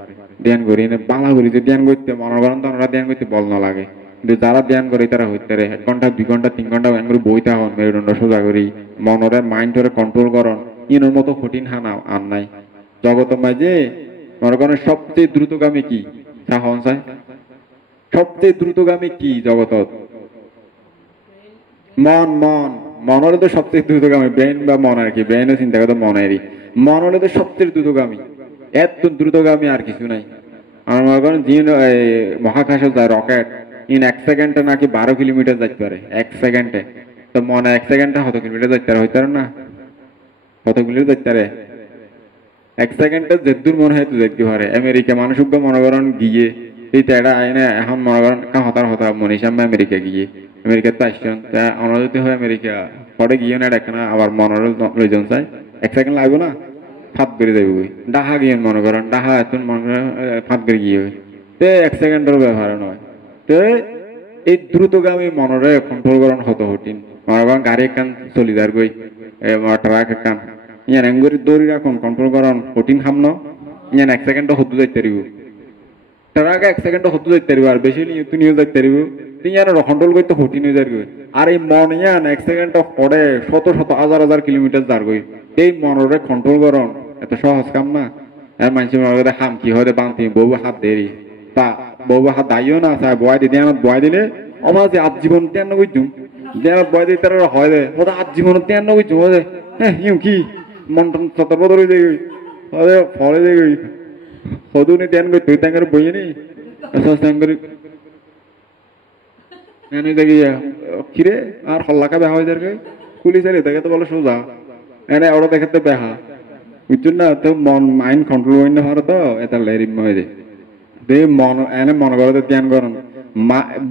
ধ্যান করি না বাংলা করি যে ধ্যান করতে মনে করেন তো ওরা ধ্যান করতে বল না লাগে কিন্তু যারা ধ্যান করে তারা হইতে পারে 1 ঘন্টা 2 ঘন্টা 3 ঘন্টা ধ্যান করে বইতে হন মেরুদণ্ড সোজা করি মনরে মাইন্ডরে কন্ট্রোল করন ইনোর মতো কঠিন খানা আর নাই জগত মাঝে মনে করেন সবচেয়ে দ্রুতগামী কি সাহন চাই সবচেয়ে দ্রুতগামী কি জগতত মন হলে তো সবচেয়ে দ্রুতগামী ব্রেন বা মন আর কি ব্রেনও চিন্তা করতো মনেরই মন হলে তো সবচেয়ে দ্রুতগামী এত দ্রুতগামী আর কিছু নাই আমার মনে করেন যে মহাকাশে যায় রকেট 1 সেকেন্ডে নাকি 12 কিলোমিটার যাইতে পারে 1 সেকেন্ডে তো মনে 1 সেকেন্ডে কত কিলোমিটার যাইতে পারে হইতে পারে না কত কিলোমিটার যাইতে পারে 1 সেকেন্ডে যেদূর মনে হয় তো দেখতে পারে আমেরিকা মানুষ মনে করেন গিয়ে এই তেড়া আইনে এখন মনে করেন হতার মনীষ আমরা আমেরিকা গিয়ে আমেরিকাতে আসছেন তা আমরা যদি হয় আমেরিকা পরে গিয়ে না দেখে না আবার মনের লইজন চাই 1 সেকেন্ড লাগবে না ফাঁদ করে যাবে ডাহা গিয়ে মনে করেন ডাহা এত মনে করেন ফাঁদ করে গিয়ে তো 1 সেকেন্ডের ব্যবহার নয় তো এই দ্রুতগামী মনরে কন্ট্রোল করেন হত কঠিন মনে করেন গাড়ি একখান চলি যার গই ট্রাক একখান ইয়ান এঙ্গুরি দৌড়ি রাখুন কন্ট্রোল করেন কঠিন খামন ইয়ান 1 সেকেন্ডে হতো যাইতে পারিব ট্রাক 1 সেকেন্ডে হতো যাইতে পারিব আর বেশি তুমিও যাইতে পারিব ইয়ান কন্ট্রোল করতে কঠিন হয়ে যার গই আর এই মন ইয়ান 1 সেকেন্ডে পড়ে শত হাজার কিলোমিটার যার গই এই মনরে কন্ট্রোল করন এত সহজ কাম না আর মানুষের মনে করে হাম কি হয় বাঁধতে বউ হাত দেরি তা বউ হাত দাইও না চাই বয় দিদি আমার বয় দিলে আমার যে আজীবন তেন বুঝুম যে বয় দিতে তারা হয় দে ওটা আজীবন তেন বুঝুম হ্যাঁ ইউ কি মন সতর্ক ধরে যাই ফলে যাই সদু নি তেন তুই তেঙ্গার বই নি তেঙ্গারি দেখি কিরে আর হল্লাকা বেহা হয়ে যাবে পুলিশ আরে দেখে তো বলো সোজা এনে ওরা দেখে তো বেহা বুঝছেন না তো মন মাইন্ড কন্ট্রোল হইন না পারে তো এটা লেরিম হয়ে যায় মন এনে মনে করে ধ্যান করেন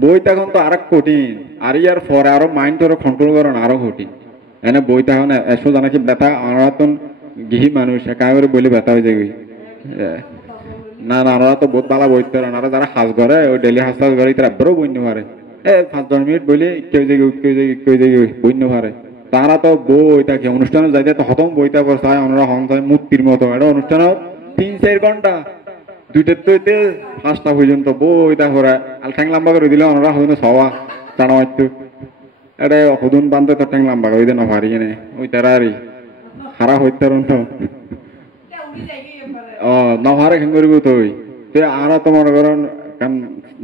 বই তখন তো আরো কঠিন আর ইয়ার পরে আরো মাইন্ড ধরে কন্ট্রোল করেন আরো কঠিন এনে বই তখন এসো জানা কি ব্যথা আমরা তো গিহি মানুষ একা করে বলে ব্যথা হয়ে যায় না আমরা তো বহুত ভালো বইতে পারেন আর যারা হাজ করে ওই ডেলি হাজ করে তারা বড় বইতে পারে 5-10 মিনিট বলে কেউ যাই বইতে পারে তারা তো বই থাকে অনুষ্ঠানে যাইতে তো হতম বইতে পারে আমরা হন মূর্তির মতো এটা অনুষ্ঠান 3-4 ঘন্টা 2টা তো 5টা পর্যন্ত বইটা করে আর ঠ্যাং লম্বা করে দিলে আমরা হয়তো সবা টানা মারতো এটা হদুন বান্ধে তো ঠ্যাং লম্বা করে দিতে না পারি নে ওই তারা আর হারা হইতে তো নহারে খেং করিব তুই আর তো মনে করেন কারণ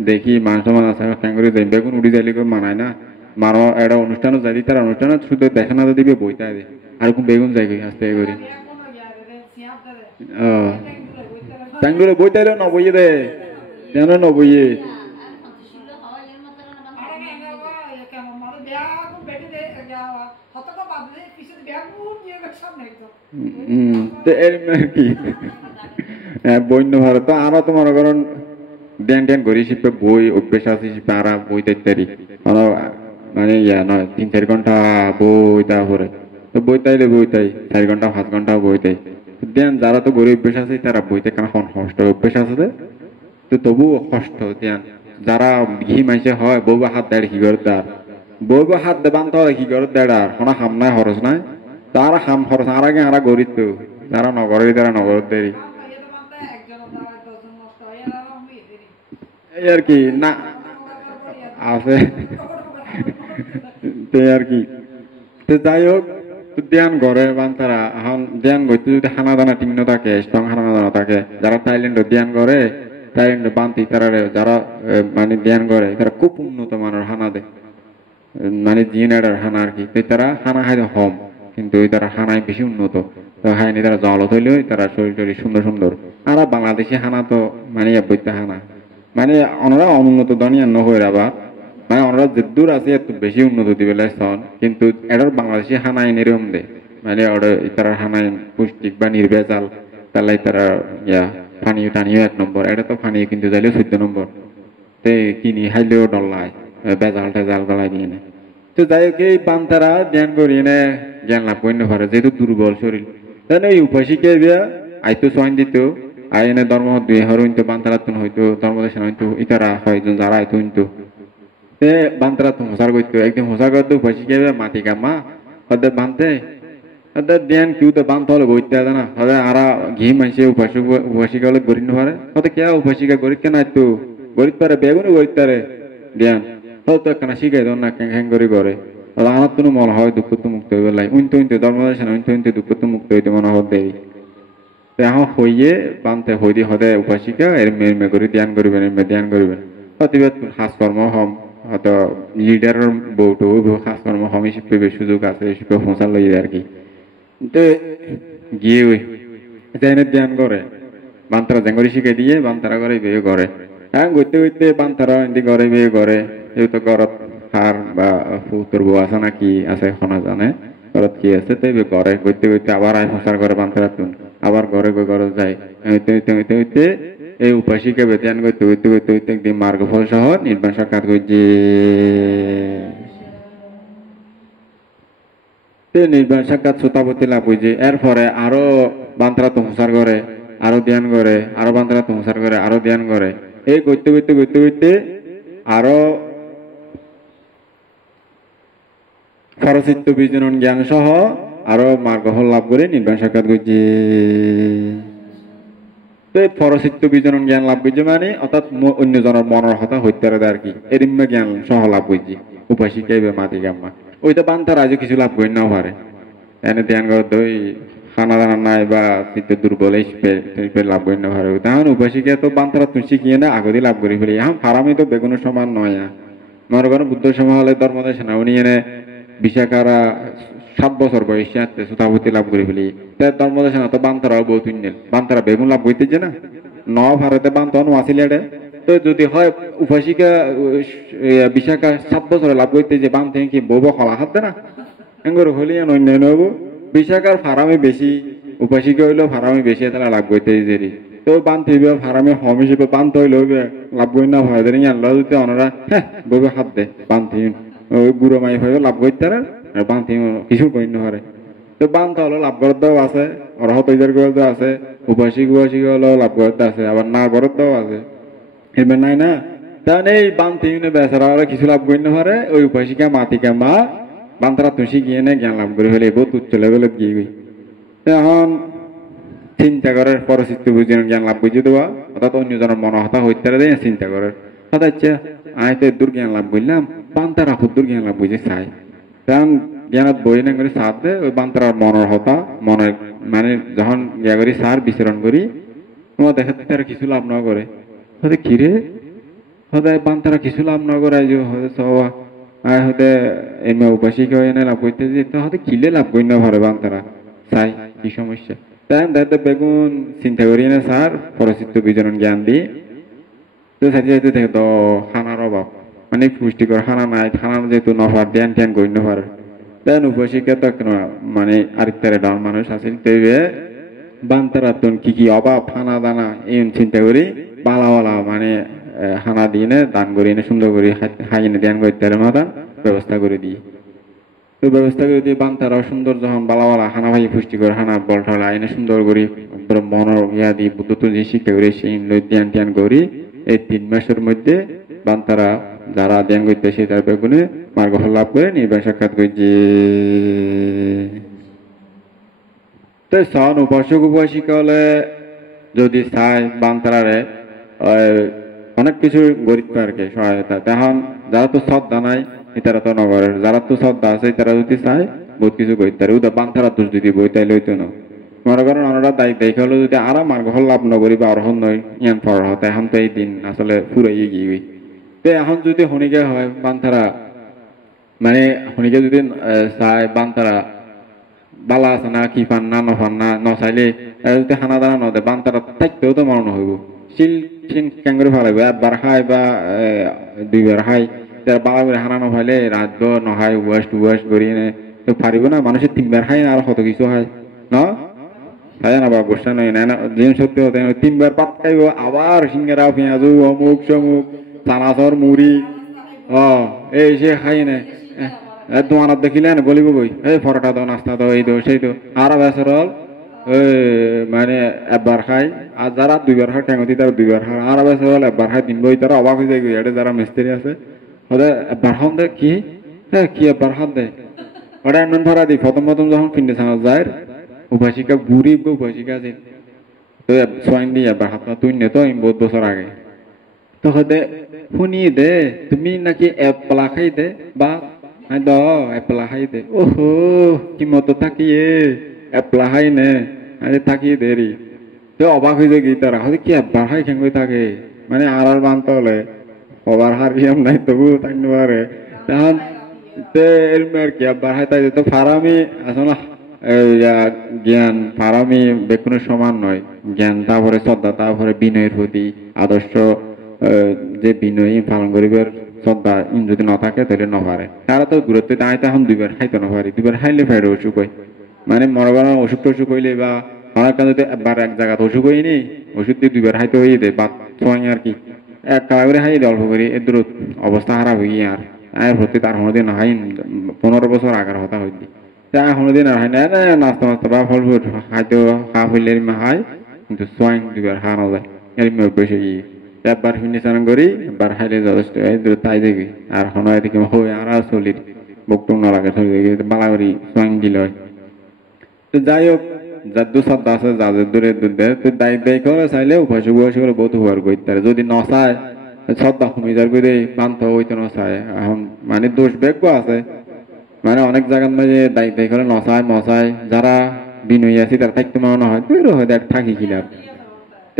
দেখি মানুষ মান আছে খেং করে যাই বেগুন উড়ি যাইলে মানায় না মানো একটা অনুষ্ঠানও যাই তার অনুষ্ঠানে শুধু দেখা না দিবে বইটা দে আর কোন বেগুন যাই আস্তে করি ট্যাঙ্গুলে বইতে ন বইয়ে দে কেন ন বইয়ে তো এর কি বন্য ভারত আরো তোমার কারণ ধ্যান ধ্যান করি শিখবে বই অভ্যেস আছে শিখবে আর বই ইত্যাদি মানে ইয়া নয় 3-4 ঘন্টা বই তারপরে তো বই তাইলে বই তাই 4 ঘন্টা 5 ঘন্টা বই তাই ধ্যান যারা তো গরিব অভ্যেস আছে তারা বইতে কেন কষ্ট অভ্যেস আছে তো তবুও কষ্ট ধ্যান যারা ঘি মাইসে হয় বউ হাত দেয় কি করে তার বউ হাত দেবান তো কি করে দেয় আর কোনো হাম নাই খরচ নাই তারা হাম খরচ আর আগে আরা গরিব তো যারা নগরের তারা নগরের দেরি এই আর কি না আছে আর কি তো যাই হোক ধ্যান করে বান তারা এখন ধ্যান করতে যদি খানা দানা ঠিক না থাকে স্ট্রং খানা দানা থাকে যারা থাইল্যান্ডে ধ্যান করে থাইল্যান্ডে বান্তি তারা যারা মানে ধ্যান করে তারা খুব উন্নত মানের খানা দেয় মানে জিনার খানা আর কি তারা খানা খাইতে হম কিন্তু তারা খানায় বেশি উন্নত তো খায়নি তারা জল হইলেও তারা শরীর টরীর সুন্দর সুন্দর আর বাংলাদেশি খানা তো মানে বইতে খানা মানে ওনারা অনুন্নত ধরনের হয়ে আবার মানে ওনারা যে দূর আছে এত বেশি উন্নত দিবে লেসন কিন্তু এটার বাংলাদেশি হানা এরকম দে মানে ওরা তারা হানায় পুষ্টিক বা নির্ভেজাল তাহলে তারা ইয়া পানীয় টানিও 1 নম্বর এটা তো পানীয় কিন্তু যাইলেও 14 নম্বর তে কিনি হাইলেও ডল্লায় বেজাল টেজাল গলায় নিয়ে নেয় তো যাই হোক এই বান্তারা ধ্যান করি এনে জ্ঞান লাভ করতে পারে যেহেতু দুর্বল শরীর তাই এই উপাসিকে আইতো সয়ন দিত আই এনে ধর্ম দুই হর হইতো বান্তারা তুন হইতো ধর্মদেশন হইতো ইতারা হয়তো যারা আইতো হইতো তে বান্তরা তো হোসার করতো একদিন হোসার করতো উপাসিকে মাটি কামা ওদের বানতে ওদের ধ্যান কেউ তো বানতে হলে বইতে আছে না ওদের আরা ঘি মাইসে উপাসিকা হলে গরিব না পারে ওদের কে উপাসিকা গরিব কেন তো গরিব পারে বেগুনও গরিব পারে ধ্যান হয়তো একখানা শিখাই দেন না ক্যাং করে করে আমার তো মনে হয় দুঃখ তো মুক্ত হইবে লাই উনতে উনতে ধর্মদেশন উনতে উনতে দুঃখ তো মুক্ত হইতে মনে হয় দেরি এখন হইয়ে বানতে হইতে হদে উপাসিকা এর মেয়ে করে ধ্যান করবেন ধ্যান করবেন অতিবাদ কাজকর্ম হম হয়তো লিডারের বউটো খাস কর্ম হম হিসেবে সুযোগ আছে হিসেবে পৌঁছার লই আর কি তো গিয়ে ওই ধ্যান করে বান্তারা জেঙ্গরি শিখে দিয়ে বান্তারা করে বিয়ে করে হ্যাঁ গইতে গইতে বান্তারা এমনি করে বিয়ে করে যেহেতু ঘরত হার বা পুত্র বউ আছে না কি আছে শোনা জানে ঘরত কি আছে তো করে গইতে গইতে আবার আয় প্রচার করে বান্তারা তুন আবার ঘরে ঘরে যায় হইতে এই উপাসিকা বেতন করতে করতে করতে করতে একদিন মার্গফল সহ নির্বাণ সাক্ষাৎ করছে নির্বাণ সাক্ষাৎ শ্রোতাপতি লাভ হয়েছে এরপরে আরো বান্তরা তুমসার করে আরো ধ্যান করে আরো বান্তরা তুমসার করে আরো ধ্যান করে এই করতে করতে করতে করতে আরো ফরচিত্ত বিজনন জ্ঞান সহ আরো মার্গফল লাভ করে নির্বাণ সাক্ষাৎ করছে ফরচিত্ত বিজনন জ্ঞান লাভ করছে মানে অর্থাৎ অন্যজনের মনের হতা হইতে আর কি এরিম্য জ্ঞান সহ লাভ করছি উপাসিকাই মাতি গাম্মা ওইটা বান্তার আজও কিছু লাভ করি নাও পারে এনে ধ্যান করতে ওই খানা দানা নাই বা চিত্ত দুর্বল লাভ করি না পারে তখন উপাসিকা তো বান্তারা তুই শিখিয়ে না আগদি লাভ করি ফেলি এখন ফারামি তো বেগুনের সমান নয় মনে করেন বুদ্ধ সময় হলে ধর্মদেশ না উনি এনে বিশাখারা 7 বছর বয়সে আসতে সুতাপতি লাভ করে ফেলি তার ধর্মদেশনা তো বান্তরাও বহুত উন্নল বান্তরা বেগুন লাভ করতেছে না ভারতে বান্তন আসিলে তো যদি হয় উপাসিকা বিশাখা 7 বছরে লাভ করতে যে বান থেকে কি বউ খলা হাতে না এঙ্গর হলি অন্যান্য হবো বিশাখার ফারামে বেশি উপাসিকা হইলেও ফারামে বেশি তারা লাভ করতে দেরি তো বান থেকে ফারামে হম হিসেবে বান্ত হইলেও লাভ করি না ভয় দেরি আনলো যদি ওনারা হ্যাঁ বউ হাত দে বান থেকে ওই বুড়ো মাই ভাবে লাভ করতে আর বান্তি কিছু করি না পারে তো বান্তা হলো লাভ করতেও আছে অরহত করতেও আছে উপাসিক হলো লাভ করতে আছে আবার না করতেও আছে এবার নাই না তাহলে এই বান্তি বেচারা ওরা কিছু লাভ করি না পারে ওই উপাসিকা মাতিকা মা বান্তারা তুষি গিয়ে নে জ্ঞান লাভ করে ফেলে বহুত উচ্চ লেভেলত গিয়ে গই এখন চিন্তা করার পরচিত্ত বুঝিয়ে জ্ঞান লাভ বুঝিয়ে দেওয়া অর্থাৎ অন্যজনের মনোহতা হইতে দেয় চিন্তা করার অর্থাৎ আমি তো দূর জ্ঞান লাভ করলাম বান্তারা খুদ্দুর জ্ঞান লাভ বুঝে চাই কারণ জ্ঞানত বই না করে সাথ দে ওই বান্তরার মনের হতা মনের মানে যখন ইয়া করি সার বিচরণ করি তোমার দেখাতে তারা কিছু লাভ না করে হতে কিরে হতে বান্তরা কিছু লাভ না করে যে হতে সবা হতে এমনি উপাসিক হয়ে লাভ করতে যে তো হতে কিলে লাভ করি না ভারে বান্তরা চাই কি সমস্যা তাই দেখতে বেগুন চিন্তা করি না স্যার পরচিত্ত বিচরণ জ্ঞান দিয়ে তো সাথে সাথে দেখে তো খানার অভাব মানে পুষ্টিকর খানা নাই খানা যেহেতু নফার ধ্যান ধ্যান করি নফার তেন উপশিক্ষা তো মানে আরেকটারে ডান মানুষ আছে তেবে বান্তারা তুন কি অভাব হানা দানা এই চিন্তা করি বালা মানে হানা দিয়ে দান করি এনে সুন্দর করে হাইনে ধ্যান করতে মাদান ব্যবস্থা করে দিই তো ব্যবস্থা করে দিয়ে বান্তারাও সুন্দর যখন বালা হানা ভাই পুষ্টিকর হানা বলঠালা এনে সুন্দর করি মন ইয়া দিয়ে বুদ্ধ যে শিক্ষা করি সেই ধ্যান ধ্যান করি এই 3 মাসের মধ্যে বান্তারা যারা ধ্যান করতে সেই তার বেগুনে মার্গ লাভ করে নির্বাণ সাক্ষাৎ করছে তো সন উপাসক উপাসিকা হলে যদি চাই বান্তারারে অনেক কিছু গরিব আর কি সহায়তা তখন যারা তো শ্রদ্ধা নাই তারা তো নগরের যারা তো শ্রদ্ধা আছে তারা যদি চায় বহুত কিছু করতে পারে উদা বান্তারা তো যদি বই তাই লইতো না মনে করেন ওনারা দেখে হলো যদি আর মার্গ লাভ নগরী বা অর্হন নয় ইয়ান ফর হতে এখন তো এই দিন আসলে ফুরাইয়ে গিয়ে তো এখন যদি হনিকে হয় বান্তারা মানে হনিকে যদি চায় বান্তারা বালা আছে না কি পান না নফান না নচাইলে যদি হানা দানা নদে বান্তারা থাকতেও তো মরণ হইব শিল চিন ক্যাঙ্গুরি ফালাইব একবার খাই বা 2বার খাই তারা বালা করে হানা নফাইলে রাত নহাই ওয়াশ করি তো পারিব না মানুষের 3বার খাই না আর কত কিছু হয় না তাই না বা গোষ্ঠা নয় না যেন সত্যি হতে 3বার পাত খাইব আবার সিঙ্গারা পেঁয়াজু অমুক সমুক চানাচর মুড়ি এই সে খাই না দোকানত দেখিলেন বলিব কই এই পরোটা দাও নাস্তা দাও এই দাও সেই দাও আর বেসর মানে একবার খাই আর যারা 2বার খায় টেঙ্গতি তারা 2বার খায় আর বেসর একবার খাই দিন বই তারা অবাক হয়ে যায় এটা যারা মিস্ত্রি আছে ওদের একবার খান দেয় কি হ্যাঁ কি একবার খান দেয় ওটা এমন ধরা দিই প্রথম যখন পিন্ডে ছানা যায় উপাসিকা বুড়ি উপাসিকা আছে তো সোয়াইন দিয়ে একবার হাত তুই নে তো বহুত বছর আগে তো হতে শুনি দে তুমি নাকি এপলা খাই দে বা এপলা খাই দে ওহো কি মতো থাকিয়ে এপলা খাই নে আরে থাকিয়ে দেরি তো অবাক হয়ে যায় তারা হয়তো কি একবার খাই খেঙ্গই থাকে মানে আর বানতে হলে হবার হারিয়াম নাই তবু থাকতে পারে তখন আর কি একবার খাই তাই তো ফারামি আসলে জ্ঞান ফারামি বেকুনো সমান নয় জ্ঞান তারপরে শ্রদ্ধা তারপরে বিনয়ের প্রতি আদর্শ যে বিনয়ী পালন করিবার শ্রদ্ধা যদি না থাকে তাহলে না পারে তারা তো গুরুত্ব তাই এখন 2বার খাইতে না পারি 2বার খাইলে ফেরে অসুখ হয় মানে মনে করেন অসুখ টসুখ হইলে বা অনেক কাজ একবার এক জায়গাতে অসুখ হয়নি ওষুধ দিয়ে 2বার খাইতে হয়ে দেয় বাদ ছোঁয়াই আর কি এক কালা করে খাই অল্প করে এর দূর অবস্থা খারাপ হয়ে আর আয়ের ভর্তি তার কোনোদিন হাই 15 বছর আগার হতা হইনি তা কোনোদিন আর হাই না নাস্তা মাস্তা বা ফল ফুট খাইতে খা হইলে হয় কিন্তু সোয়াইন 2বার খাওয়ানো যায় এরম অভ্যাস গিয়ে একবার ফিনিশন করি একবার খাইলে যথেষ্ট তাই দেখি আর কোনো এদিকে হয়ে আর চলির বকটুক না লাগে চলি বালা করি সোয়াইন দিল তো যাই হোক যার দু শ্রদ্ধা আছে যাদের দূরে দূর দেয় তো দায়িত্ব করে চাইলে উপাসক করে বহুত উপকার করতে পারে যদি ন চায় শ্রদ্ধা কমে যার করে বান্ধ হইতে ন চায় এখন মানে দোষ বেগ আছে মানে অনেক জায়গার মাঝে দায়িত্ব করে নচায় যারা বিনয়ী আছে তারা থাকতে মনে হয় তুই হয় দেখ থাকি কিনা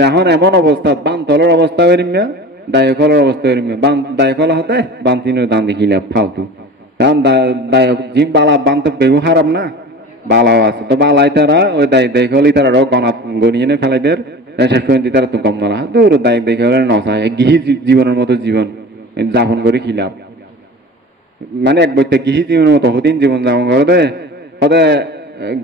এখন এমন অবস্থা বানতলের অবস্থা এরিমিয়া দায়কলের অবস্থা এরিমিয়া দায়কল হতে বান্তিনের দান দেখিলে ফালতু কারণ দায়ক জিম বালা বান্ত বেগু হারাম না বালাও আছে তো বালাই তারা ওই দায়কলই তারা গণাত গনিয়ে নে ফেলাই দের শেষ পর্যন্ত তারা তো কম না দূর দায়কলে নচায় গৃহী জীবনের মতো জীবন যাপন করে খিলাপ মানে এক বইতে গৃহী জীবনের মতো হদিন জীবন যাপন করে দে হতে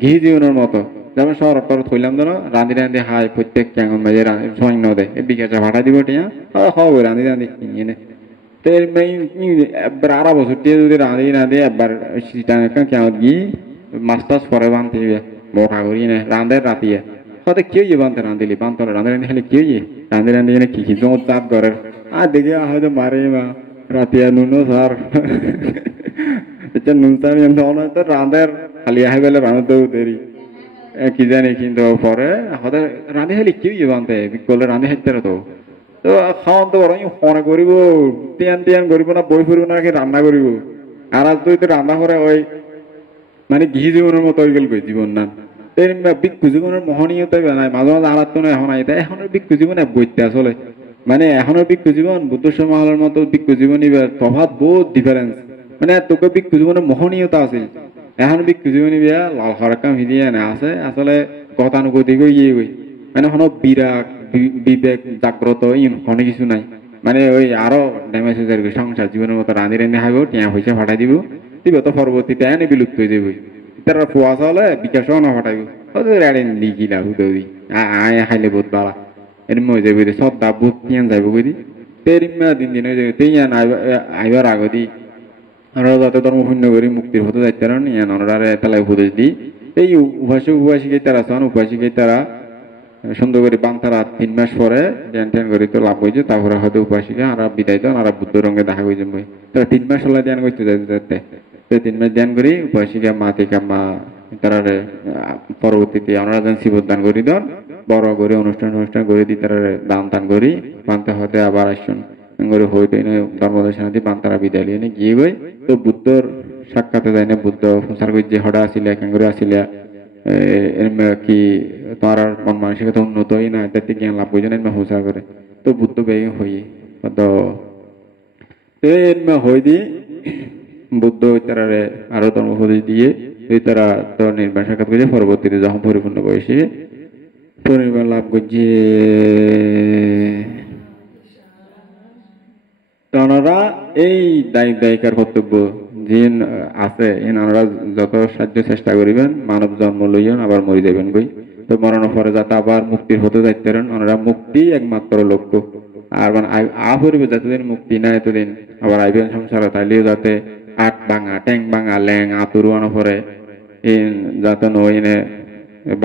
গৃহী জীবনের মতো যেমন শহর টর থইলাম যেন রাঁধি হাই প্রত্যেক কেমন বাজে সোয়াইন নদে এই বিঘাটা ভাড়া দিব টিয়া হবে রাঁধি কিনে নে তো একবার 18 বছর টিয়া যদি রাঁধি একবার কেমন গিয়ে মাস্টার্স পরে বানতে বড়া করি নে রাঁধে রাতিয়ে হতে কেউ বানতে রাঁধিলি বান্তর রাঁধে খালি কেউ রাঁধি কি জোর চাপ করে আর দেখে হয়তো মারে মা রাতিয়া নুনো সার নুন সার তো রাঁধের খালি আহে গেলে রাঁধতেও দেরি কি জানি কিন্তু পরে হতে রাঁধি খালি কেউ বানতে করলে রাঁধি হাইতে তো তো খাওয়ান তো বড় ফোনে করিব তিয়ান করিব না বই ফুরিব না রান্না করিব আর তুই তো রান্না করে ওই মানে গৃহী জীবনের মতো হয়ে গেল জীবন না ভিক্ষু জীবনের মোহনীয়তা নাই মাঝে আলাদ তো এখন আইতে এখনের ভিক্ষু জীবনে বইতে আসলে মানে এখনের ভিক্ষু জীবন বুদ্ধ সমাজের মতো ভিক্ষু জীবনী তফাৎ বহুত ডিফারেন্স মানে তোকে ভিক্ষু জীবনের মোহনীয়তা আছে এখন ভিক্ষু জীবনী বিয়া লাল হরকাম হিদিয়ে না আছে আসলে গতানুগতিক ইয়ে গই মানে কোনো বিরাগ বিবেক জাগ্রত কোনো কিছু নাই মানে ওই আরো ড্যামেজ হয়ে যাবে সংসার জীবনের মতো রাঁধি খাইব টিয়া পয়সা ফাটাই দিব তিবে তো পরবর্তীতে এনে বিলুপ্ত হয়ে যাবে তারা ফুয়াশা হলে বিকাশও না হটাইব ওদের আড়েন লিখি না হুদি আয় খাইলে বহুত বালা এর মধ্যে যাবে সদ্দা বুত নিয়ান যাইব কই দি তেরিমা দিন দিন হয়ে যাবে তেইয়ান আইবার আগদি আমরা যাতে ধর্ম শূন্য করি মুক্তির হতে যাইতে না ইয়ান ওনারা তালাই উপদেশ দিই এই উপাসিকে তারা আছেন উপাসিকে তারা সুন্দর করে বান্তারা 3 মাস পরে ধ্যান ধ্যান করে তো লাভ হয়েছে তারপরে হয়তো উপাসিকা আর বিদায় দেন আর বুদ্ধ রঙে দেখা হয়ে যাবে তারা 3 মাস হলে ধ্যান করতে যাইতে তো 3 মাস ধ্যান করি উপাসিকা মা থেকে মা তারা পরবর্তীতে আমরা যেন শিব দান করি দেন বড় করে অনুষ্ঠান করে দিই তারা দান টান করি বান্তা হতে আবার আসুন করে হইতে ধর্মদর্শনাদি বান্তারা বিদায় নিয়ে গিয়ে গই তো বুদ্ধর সাক্ষাতে যায় না বুদ্ধ প্রচার করি যে হঠাৎ আসিলে এখান করে আসিলে কি তোমার মন মানসিকতা উন্নত হই না এতে জ্ঞান লাভ করছে না প্রচার করে তো বুদ্ধ বেগে হই তো হই দি বুদ্ধ তারারে আরো ধর্মোপদেশ দিয়ে তারা তো নির্বাণ সাক্ষাৎ করছে পরবর্তীতে যখন পরিপূর্ণ বয়সে পরিবার লাভ করছে ওনারা এই দায়িকার কর্তব্য যিন আছে ওনারা যত সাহায্য চেষ্টা করিবেন মানব জন্ম লইয়েন আবার মরি যাবেন বই তো মরণের পরে যাতে আবার মুক্তির হতে যাইতে পারেন ওনারা মুক্তি একমাত্র লক্ষ্য আর মানে পরিবে যতদিন মুক্তি না এতদিন আবার আইবেন সংসারে তাইলেও যাতে আট ভাঙা ট্যাং ভাঙা ল্যাং আতুরানো পরে যাতে নই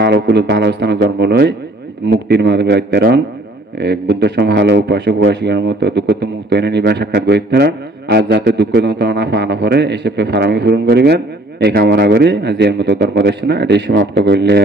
ভালো কুলো ভালো স্থানে জন্ম লই মুক্তির মাধ্যমে যাইতে পারেন বুদ্ধ সমালো উপাসক উপাসিকার মতো দুঃখ তো মুক্ত এনে নিবেন সাক্ষাৎ করিতে আর যাতে দুঃখ যন্ত্রণা পাওয়া পরে এসবে ফারামি পূরণ করিবেন এই কামনা করি আজ এর মতো ধর্মদর্শনা এটাই সমাপ্ত করলে